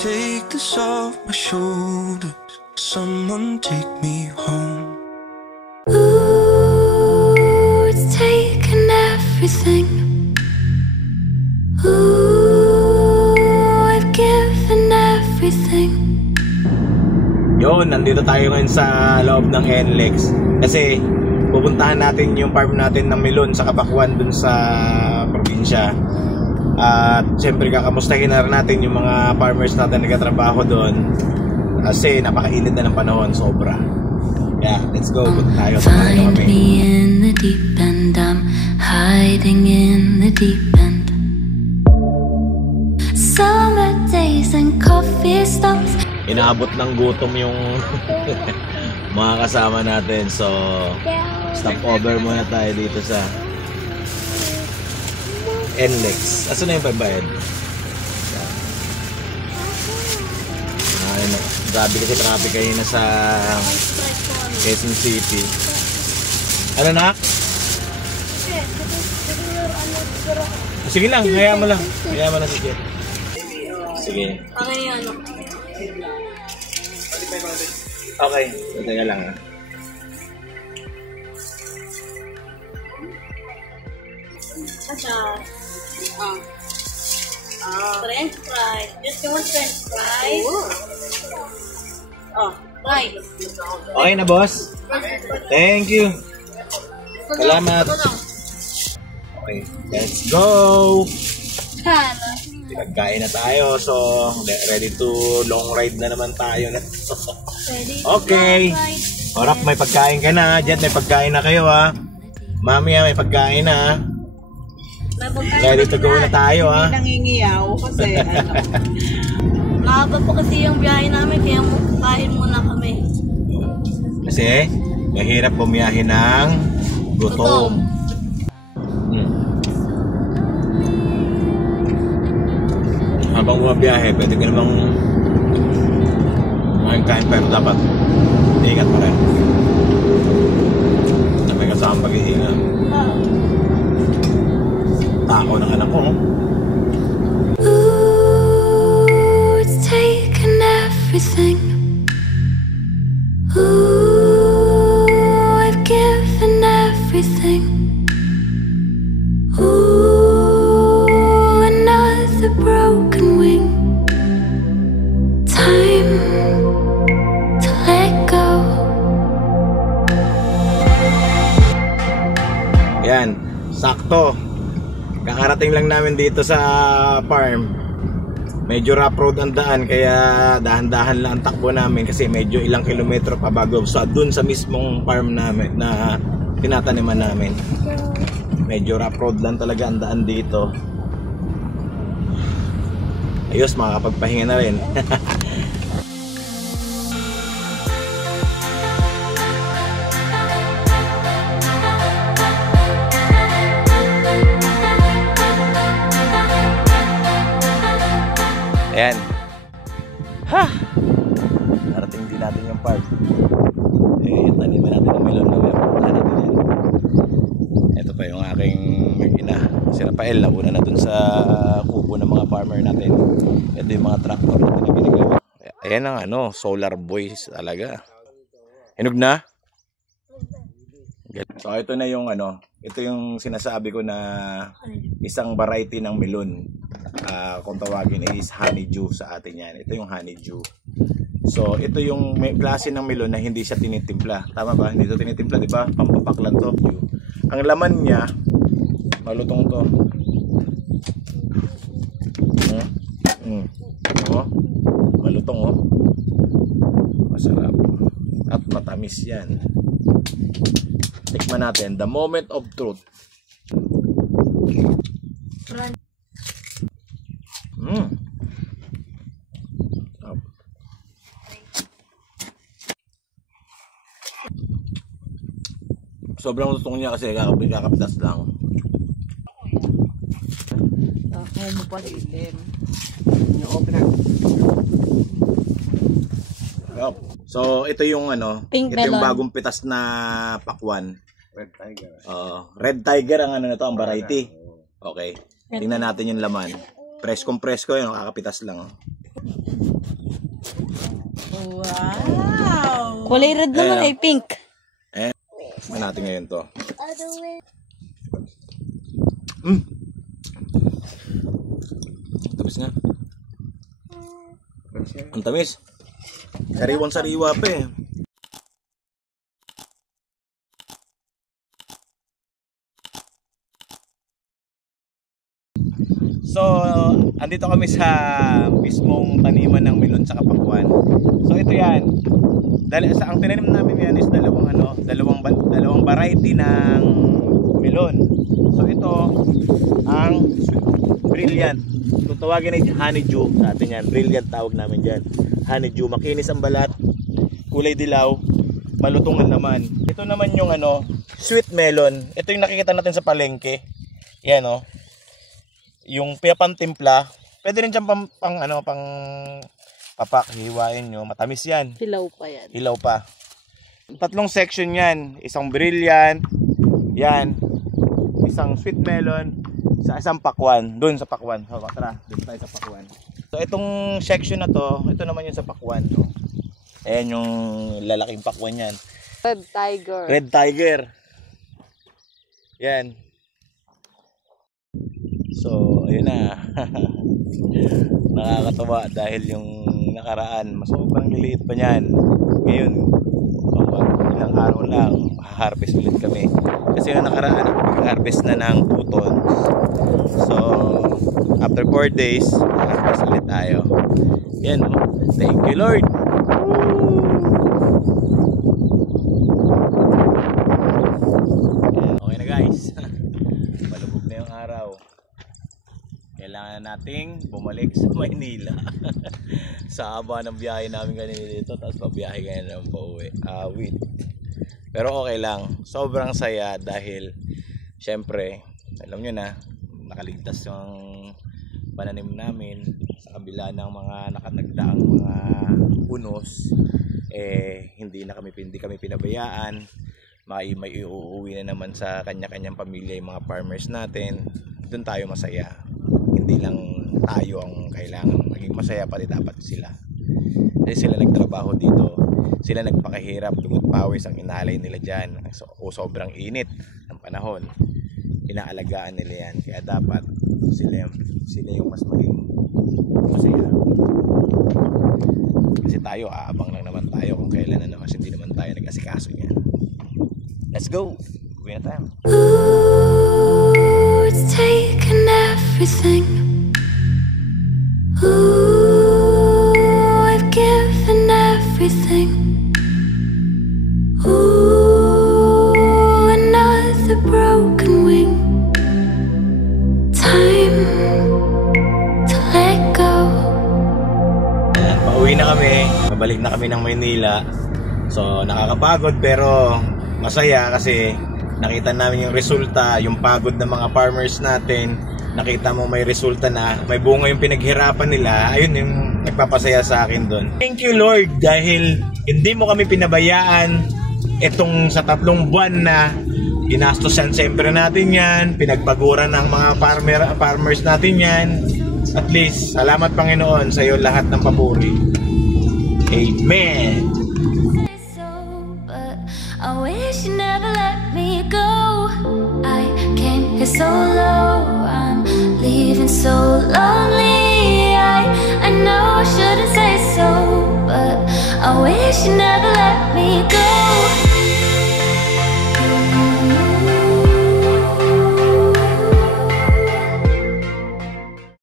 take this off my shoulders. Someone take me home. Ooh, it's taken everything. Ooh, I've given everything. Yun, nandito tayo ngayon sa loob ng NLEX. Kasi pupuntahan natin yung farm natin ng melon sa Kabakuan dun sa probinsya. At siyempre kakamustahin na rin natin yung mga farmers natin na nagtatrabaho doon. Kasi napakainit na ng panahon, sobra. Yeah, let's go. Punta tayo. Find me in the deep end, I'm hiding in the deep end. Summer days and coffee stops. Inaabot ng gutom yung mga kasama natin. So, stop over muna tayo dito sa NLEX. Asan na yung pagbayad? Ayun, grabe kasi traffic kayo na sa Quezon City. Ano na? Sige lang, hayaan mo lang. Hayaan mo lang, sige. Sige. Okay, ano? Okay, teka lang ha. French fries. Just you want French fries? Oh, right. Okay na, boss? Thank you. Salamat. Okay, let's go! Pagkain na tayo, so ready to long ride na naman tayo. Okay. Orap, may pagkain ka na. Jet, may pagkain na kayo ha. Mami, may pagkain na. Ready to go na tayo ha. Hindi nangingiyaw kasi ano. Mahaba po kasi yung biyahe namin, kaya kain muna kami. Kasi mahirap bumiyahe ng gutom. Habang bumabiyahe, pwede ka namang kain, pero dapat ingat pa rin. Na may kasama pag-iingat. Tako ng anak ko. Ooh, it's taken everything. Ooh, I've given everything. Ooh, another broken wing. Time to let go. Yan, sakto. Kakarating lang namin dito sa farm. Medyo rough road ang daan, kaya dahan-dahan lang ang takbo namin kasi medyo ilang kilometro pa bago sa dun sa mismong farm namin na tinataniman namin. Medyo rough road lang talaga ang daan dito. Ayos, makakapagpahinga na rin. Ayan. Ha! Narating din natin yung farm. Eh, taniman natin ang melon na meron natin yan. Ito pa yung aking mag-ina. Si Rafael, nauna na dun sa kubo ng mga farmer natin. Ito yung mga tractor na pinagagawa. Ayan ang ano, solar boys talaga. Hinog na? So ito na yung ano, ito yung sinasabi ko na isang variety ng melon. Kung tawagin is honeydew sa atin yan. Ito yung honeydew. So ito yung may klase ng melon na hindi siya tinitimpla. Tama ba? Hindi ito tinitimpla, di ba? Pampapak lang to. Ang laman niya, malutong to. Oh, malutong oh. Masarap. At matamis yan. Tikman natin. The moment of truth. Sobrang lutong niya kasi kakapitas lang. Ako mo pa ilim. Yung opera. So ito yung ano, Pink ito yung melon. bagong pitas na pakwan. Red Tiger. Red Tiger ang ano na to, ang variety. Okay. Tingnan natin yung laman. Preskong presko yun, kakapitas lang. Wow! Kulay red naman ay pink. Saan natin ngayon to? Tamis nga. Ang tamis. Sariwang sariwa pa eh. So, andito kami sa mismong taniman ng melon sa Pakwan. So, ito yan. Ang tinanim namin yan is dalawang variety ng melon. So, ito ang brilliant. Kung tawagin ay honeydew sa atin yan. Brilliant tawag namin dyan. Honeydew. Makinis ang balat. Kulay dilaw. Malutong ang laman. Ito naman yung sweet melon. Ito yung nakikita natin sa palengke. Yan o. Yung pinapantimpla, pwede rin dyan pang papak, hiwain nyo, matamis yan. Hilaw pa yan. Hilaw pa. Tatlong section yan, isang brilliant, yan, isang sweet melon, isang pakwan, dun sa pakwan. So, tara, dun tayo sa pakwan. So itong section na to, ito naman yung sa pakwan. No? Ayan yung lalaking pakwan yan. Red tiger. Red tiger. Yan. So, ayun na. Nakakatawa dahil yung nakaraan, mas sobrang liliit pa niyan. Ngayon, ilang araw lang, harvest ulit kami. Kasi yung nakaraan, harvest na ng 2 tons. So, after 4 days, harvest ulit tayo. Yan, no? Thank you, Lord. Okay na, guys. Malubog na yung araw. Kailangan nating bumalik sa Maynila. Sa haba ng biyahe namin kanina dito, tapos pabiyahe kanina ng pauwi. Pero okay lang. Sobrang saya dahil syempre, alam nyo na, nakaligtas yung pananim namin sa kabila ng mga nakatagdaang mga unos. Hindi kami pinabayaan. May iuuwi na naman sa kanya-kanyang pamilya yung mga farmers natin. Doon tayo masaya. Hindi lang tayo ang kailangan maging masaya, pati dapat sila. Kasi sila nagtrabaho dito, sila nagpakahirap, dugot pawis ang inalay nila dyan. Sobrang init ng panahon, inaalagaan nila yan. Kaya dapat sila yung mas maging masaya. Kasi tayo, aabang lang naman tayo kung kailan na, kasi hindi naman tayo nag-asikaso niyan. Let's go! Uwi na tayo. Ooh, it's taken everything. Ooh, I've given everything. Ooh, another broken wing. Time to let go. Pauwi na kami. Pabalik na kami ng Maynila. So, nakakapagod pero masaya kasi nakita namin yung resulta, yung pagod ng mga farmers natin. Nakita mo may resulta na, may bunga yung pinaghirapan nila. Ayun yung nagpapasaya sa akin doon. Thank you, Lord, dahil hindi mo kami pinabayaan itong sa 3 buwan na ginastosan siyempre natin yan, pinagpaguran ng mga farmers natin yan. At least, salamat Panginoon sa iyo lahat ng papuri. Amen. I wish you never let me go. I came here so low, I'm leaving so lonely. I know I shouldn't say so, but I wish you never